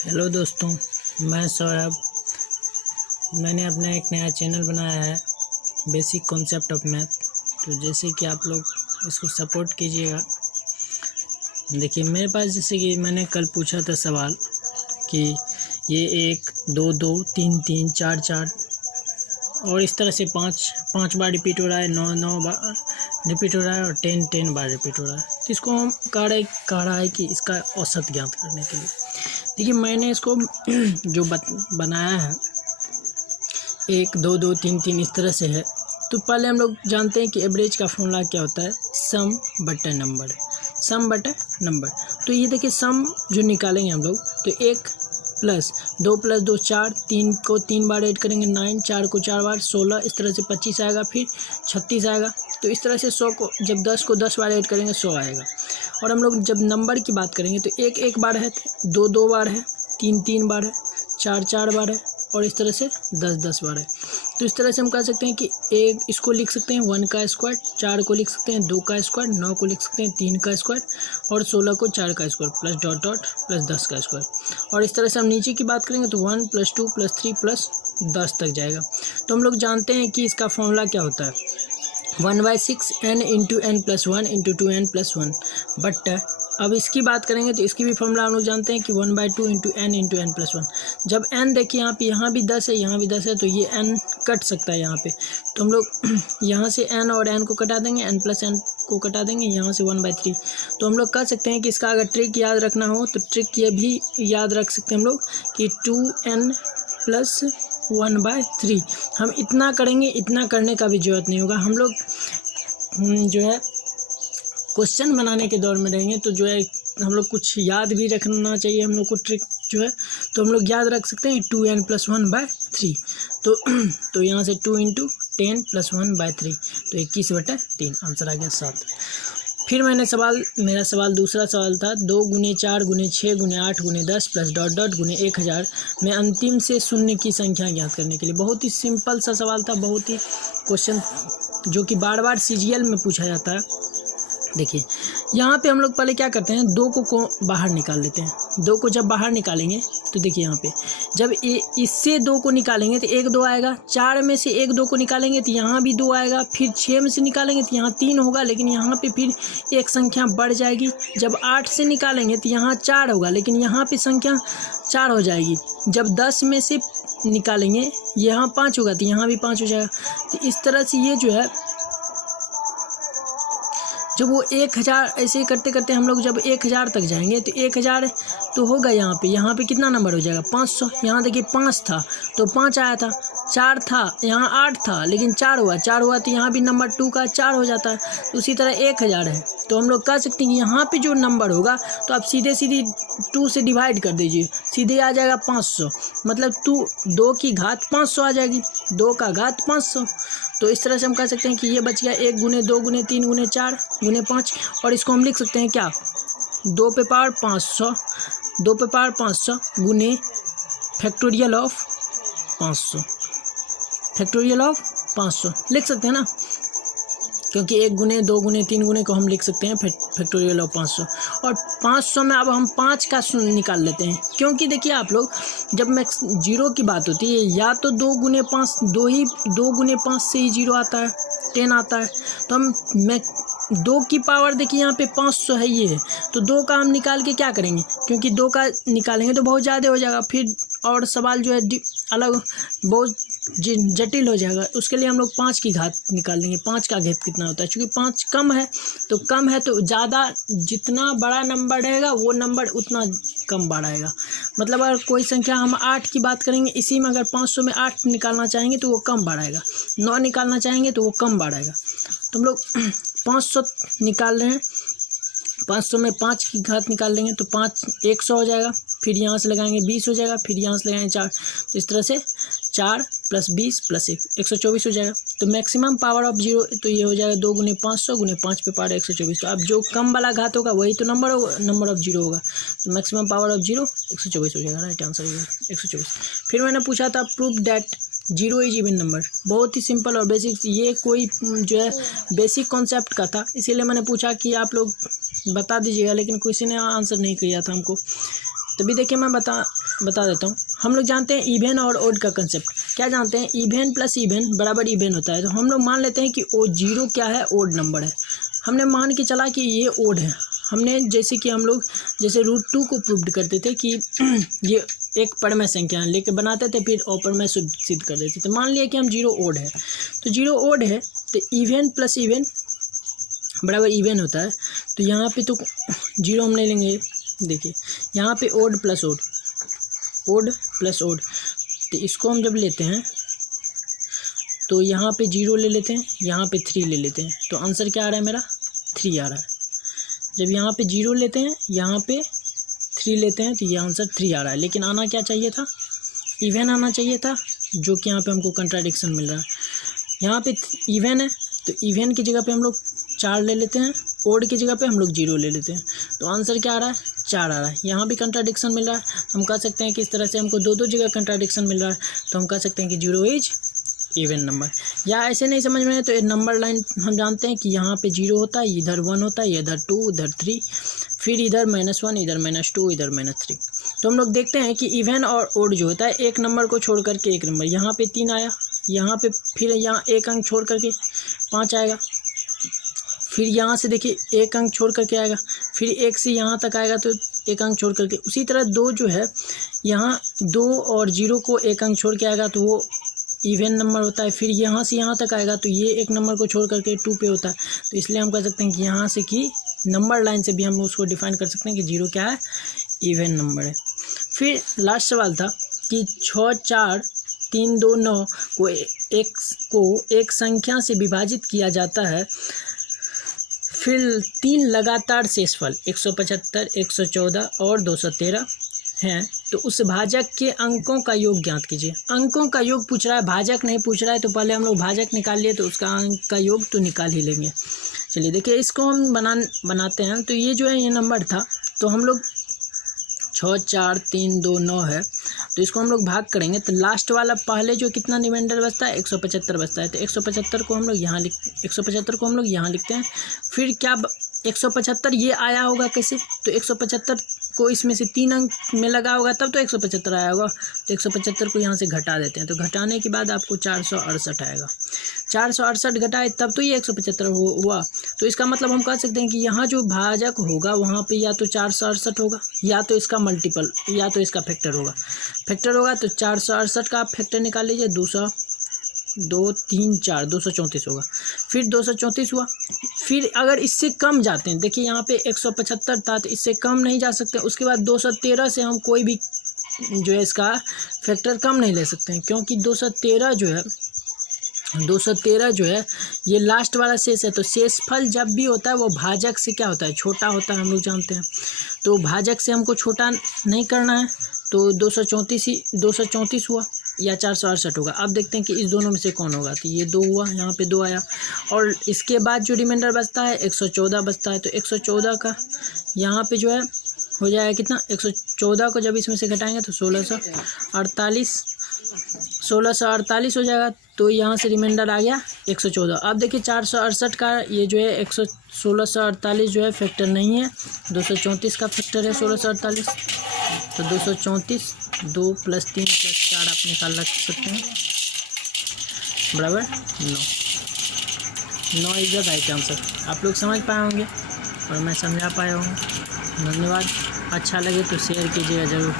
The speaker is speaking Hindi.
हेलो दोस्तों, मैं सौरभ। मैंने अपना एक नया चैनल बनाया है, बेसिक कॉन्सेप्ट ऑफ मैथ। तो जैसे कि आप लोग इसको सपोर्ट कीजिएगा। देखिए मेरे पास जैसे कि मैंने कल पूछा था सवाल कि ये 1 2 2 3 3 4 4 और इस तरह से पाँच बार रिपीट हो रहा है, 9 बार रिपीट हो रहा है और 10 बार रिपीट हो रहा है। तो इसको हम कह रहा है कि इसका औसत ज्ञात करने के लिए। देखिए मैंने इसको जो बनाया है 1 2 2 3 3 इस तरह से है। तो पहले हम लोग जानते हैं कि एवरेज का फॉर्मूला क्या होता है, सम बटा नंबर। तो ये देखिए सम जो निकालेंगे हम लोग, तो 1 प्लस 2 + 2 4, 3 को 3 बार ऐड करेंगे 9, 4 को 4 बार 16, इस तरह से 25 आएगा, फिर 36 आएगा। तो इस तरह से 100 को जब 10 को 10 बार ऐड करेंगे 100 आएगा। और हम लोग जब नंबर की बात करेंगे तो 1 बार है, 2 बार है, 3 बार है, 4 बार है और इस तरह से 10 बार है। तो इस तरह से हम कह सकते हैं कि एक इसको लिख सकते हैं 1 का स्क्वायर, 4 को लिख सकते हैं 2 का स्क्वायर, 9 को लिख सकते हैं 3 का स्क्वायर और 16 को 4 का स्क्वायर प्लस डॉट प्लस 10 का स्क्वायर। और इस तरह से हम नीचे की बात करेंगे तो 1 + 2 + 3 + 10 तक जाएगा। तो हम लोग जानते हैं कि इसका फॉर्मूला क्या होता है, 1/6 n × n + 1 × 2n + 1 बट अब इसकी बात करेंगे तो इसकी भी फॉर्मूला हम लोग जानते हैं कि 1/2 × n × n + 1। जब n देखिए यहाँ भी 10 है, यहाँ भी 10 है, तो ये n कट सकता है यहाँ पे। तो हम लोग यहाँ से n और n को कटा देंगे, n + n को कटा देंगे, यहाँ से 1/3। तो हम लोग कह सकते हैं कि इसका अगर ट्रिक याद रखना हो तो ट्रिक ये भी याद रख सकते हैं हम लोग कि 2n + 1/3। हम इतना करेंगे, इतना करने का भी जरूरत नहीं होगा। हम लोग जो है क्वेश्चन बनाने के दौर में रहेंगे तो जो है हम लोग कुछ याद भी रखना चाहिए हम लोग को ट्रिक जो है। तो हम लोग याद रख सकते हैं 2n + 1/3। तो यहाँ से 2 × 10 + 1/3 तो 21/3 आंसर आ गया 7। फिर मेरा सवाल दूसरा सवाल था 2 × 4 × 6 × 8 × 10 प्लस डॉट × 1000 में अंतिम से शून्य की संख्या ज्ञात करने के लिए। बहुत ही सिंपल सा सवाल था, बहुत ही क्वेश्चन जो कि बार बार सीजीएल में पूछा जाता है। देखिए यहाँ पे हम लोग पहले क्या करते हैं, 2 को बाहर निकाल लेते हैं। 2 को जब बाहर निकालेंगे तो देखिए यहाँ पे जब इससे 2 को निकालेंगे तो 1 2 आएगा, 4 में से 1 2 को निकालेंगे तो यहाँ भी 2 आएगा, फिर 6 में से निकालेंगे तो यहाँ 3 होगा, लेकिन यहाँ पे फिर एक संख्या बढ़ जाएगी। जब 8 से निकालेंगे तो यहाँ 4 होगा, लेकिन यहाँ पे संख्या 4 हो जाएगी। जब 10 में से निकालेंगे यहाँ 5 होगा तो यहाँ भी 5 हो जाएगा। तो इस तरह से ये जो है जब वो 1000 ऐसे करते करते हम लोग जब 1000 तक जाएंगे तो 1000 तो होगा यहाँ पे कितना नंबर हो जाएगा 500। यहाँ देखिए 5 था तो 5 आया था, 4 था यहाँ 8 था लेकिन 4 हुआ तो यहाँ भी नंबर 2 का 4 हो जाता है। तो उसी तरह 1000 है तो हम लोग कह सकते हैं कि यहाँ पे जो नंबर होगा तो आप सीधे 2 से डिवाइड कर दीजिए, सीधे आ जाएगा 500। मतलब 2 की घात 500 आ जाएगी, 2 का घात 500। तो इस तरह से हम कह सकते हैं कि ये बच गया 1 × 2 × 3 × 4 × 5 और इसको हम लिख सकते हैं क्या 2 पे पावर 500 गुने फैक्टोरियल ऑफ 500 लिख सकते हैं ना, क्योंकि 1 × 2 × 3 × को हम लिख सकते हैं फैक्टोरियल ऑफ 500। और 500 में अब हम 5 का शून्य निकाल लेते हैं, क्योंकि देखिए आप लोग जब मैक्स 0 की बात होती है या तो 2 × 5 2 × 5 से ही 0 आता है, 10 आता है। तो हम 2 की पावर देखिए यहाँ पे 500 है ये, तो 2 का हम निकाल के क्या करेंगे, क्योंकि 2 का निकालेंगे तो बहुत ज़्यादा हो जाएगा, फिर और सवाल जो है अलग बहुत जटिल हो जाएगा। उसके लिए हम लोग 5 की घात निकाल लेंगे। 5 का घात कितना होता है, चूँकि 5 कम है तो ज़्यादा जितना बड़ा नंबर रहेगा वो नंबर उतना कम बढ़ाएगा। मतलब अगर कोई संख्या हम 8 की बात करेंगे, इसी में अगर 500 में 8 निकालना चाहेंगे तो वो कम बढ़ाएगा, 9 निकालना चाहेंगे तो वो कम बढ़ाएगा। तो हम लोग 500 निकाल रहे हैं, 500 में 5 की घात निकाल लेंगे तो 5 100 हो जाएगा, फिर यहाँ से लगाएंगे 20 हो जाएगा, फिर यहाँ से लगाएंगे 4, तो इस तरह से 4 + 20 + 1 124 हो जाएगा। तो मैक्सिमम पावर ऑफ 0 तो ये हो जाएगा 2 × 500 × 5 पे पावर 124। तो अब जो कम वाला घात होगा वही तो नंबर ऑफ 0 होगा। तो मैक्सिमम पावर ऑफ 0 124 हो जाएगा, राइट आंसर 124। फिर मैंने पूछा था proof that 0 is even number. बहुत ही सिंपल और बेसिक, ये कोई जो है बेसिक कॉन्सेप्ट का था, इसीलिए मैंने पूछा कि आप लोग बता दीजिएगा, लेकिन किसी ने आंसर नहीं किया था हमको। तभी देखिए मैं बता देता हूँ। हम लोग जानते हैं इवन और ओड का कंसेप्ट। क्या जानते हैं? इवन प्लस इवन बराबर इवन होता है। तो हम लोग मान लेते हैं कि ओ 0 क्या है? ओड नंबर है। हमने मान के चला कि ये ओड है। हमने जैसे कि हम लोग जैसे √2 को प्रूव्ड करते थे कि ये एक परमय संख्या लेके बनाते थे, फिर अपरमय सिद्ध कर देते थे। मान लिया कि हम 0 ओड है, तो 0 ओड है तो इवन प्लस इवन बराबर इवन होता है। तो यहाँ पे तो 0 हम ले लेंगे। देखिए यहाँ पे odd plus odd, odd plus odd, तो इसको हम जब लेते हैं तो यहाँ पे 0 ले लेते हैं, यहाँ पे 3 ले लेते हैं, तो आंसर क्या आ रहा है मेरा? 3 आ रहा है। जब यहाँ पे 0 लेते हैं, यहाँ पे 3 लेते हैं, तो ये आंसर 3 आ रहा है। लेकिन आना क्या चाहिए था? इवन आना चाहिए था, जो कि यहाँ पे हमको कंट्राडिक्शन मिल रहा है। यहाँ पे इवन है तो इवन की जगह पे हम लोग 4 ले लेते हैं, ओड की जगह पे हम लोग 0 ले लेते हैं, तो आंसर क्या आ रहा है? 4 आ रहा है। यहाँ भी कंट्राडिक्शन मिल रहा है, तो हम कह सकते हैं कि इस तरह से हमको दो जगह कंट्राडिक्शन मिल रहा है, तो हम कह सकते हैं कि 0 इज इवन नंबर। या ऐसे नहीं समझ में है तो नंबर लाइन हम जानते हैं कि यहाँ पे 0 होता है, इधर 1 होता है, इधर 2, इधर 3, फिर इधर -1, इधर -2, इधर -3। तो हम लोग देखते हैं कि इवन और ओड जो होता है एक नंबर को छोड़ करके एक नंबर, यहाँ पे 3 आया, यहाँ पे फिर यहाँ एक अंक छोड़ करके 5 आएगा, फिर यहाँ से देखिए एक अंक छोड़ करके आएगा, फिर 1 से यहाँ तक आएगा तो एक अंक छोड़ करके। उसी तरह 2 जो है यहाँ 2 और 0 को एक अंक छोड़ के आएगा तो वो इवन नंबर होता है। फिर यहाँ से यहाँ तक आएगा तो ये एक नंबर को छोड़ करके 2 पे होता है। तो इसलिए हम कह सकते हैं कि यहाँ से कि नंबर लाइन से भी हम उसको डिफाइन कर सकते हैं कि 0 क्या है? इवन नंबर है। फिर लास्ट सवाल था कि 6, 4, 3, 2, 9 को एक संख्या से विभाजित किया जाता है, फिर 3 लगातार शेषफल 175, 114 और 213 हैं, तो उस भाजक के अंकों का योग ज्ञात कीजिए। अंकों का योग पूछ रहा है, भाजक नहीं पूछ रहा है, तो पहले हम लोग भाजक निकाल लिए तो उसका अंक का योग तो निकाल ही लेंगे। चलिए देखिए इसको हम बनाते हैं। तो ये जो है ये नंबर था, तो हम लोग 6, 4, 3, 2, 9 है, तो इसको हम लोग भाग करेंगे तो लास्ट वाला पहले जो कितना रिमाइंडर बचता है? 175 बचता है। तो 175 को हम लोग यहाँ लिखते हैं। फिर क्या 175 ये आया होगा कैसे? तो 175 को इसमें से 3 अंक में लगा होगा तब तो 175 आया होगा। तो 175 को यहाँ से घटा देते हैं, तो घटाने के बाद आपको 468 आएगा। 468 घटाए तब तो ये 175 हुआ। तो इसका मतलब हम कह सकते हैं कि यहाँ जो भाजक होगा वहाँ पे या तो 468 होगा, या तो इसका मल्टीपल, या तो इसका फैक्टर होगा। तो 468 का आप फैक्टर निकाल लीजिए, 2 3 4 234 होगा। फिर 234 हुआ। फिर अगर इससे कम जाते हैं, देखिए यहाँ पे 175 था तो इससे कम नहीं जा सकते। उसके बाद 213 से हम कोई भी जो है इसका फैक्टर कम नहीं ले सकते हैं, क्योंकि 213 जो है ये लास्ट वाला शेष है। तो शेषफल जब भी होता है वो भाजक से क्या होता है? छोटा होता है, हम लोग जानते हैं। तो भाजक से हमको छोटा नहीं करना है, तो 234 हुआ या 468 होगा। अब देखते हैं कि इस दोनों में से कौन होगा। तो ये 2 हुआ, यहाँ पे 2 आया, और इसके बाद जो रिमाइंडर बचता है 114 बचता है। तो 114 का यहाँ पे जो है हो जाएगा कितना? 114 को जब इसमें से घटाएंगे तो 1648 हो जाएगा। तो यहाँ से रिमाइंडर आ गया 114। अब देखिए 468 का ये जो है 1648 जो है फैक्टर नहीं है, 234 का फैक्टर है 1648। तो 234 2 + 3 + 4 आप निकाल रख सकते हैं, बराबर 9 इज द राइट आंसर। आप लोग समझ पाए होंगे और मैं समझा पाया हूँ। धन्यवाद। अच्छा लगे तो शेयर कीजिएगा ज़रूर।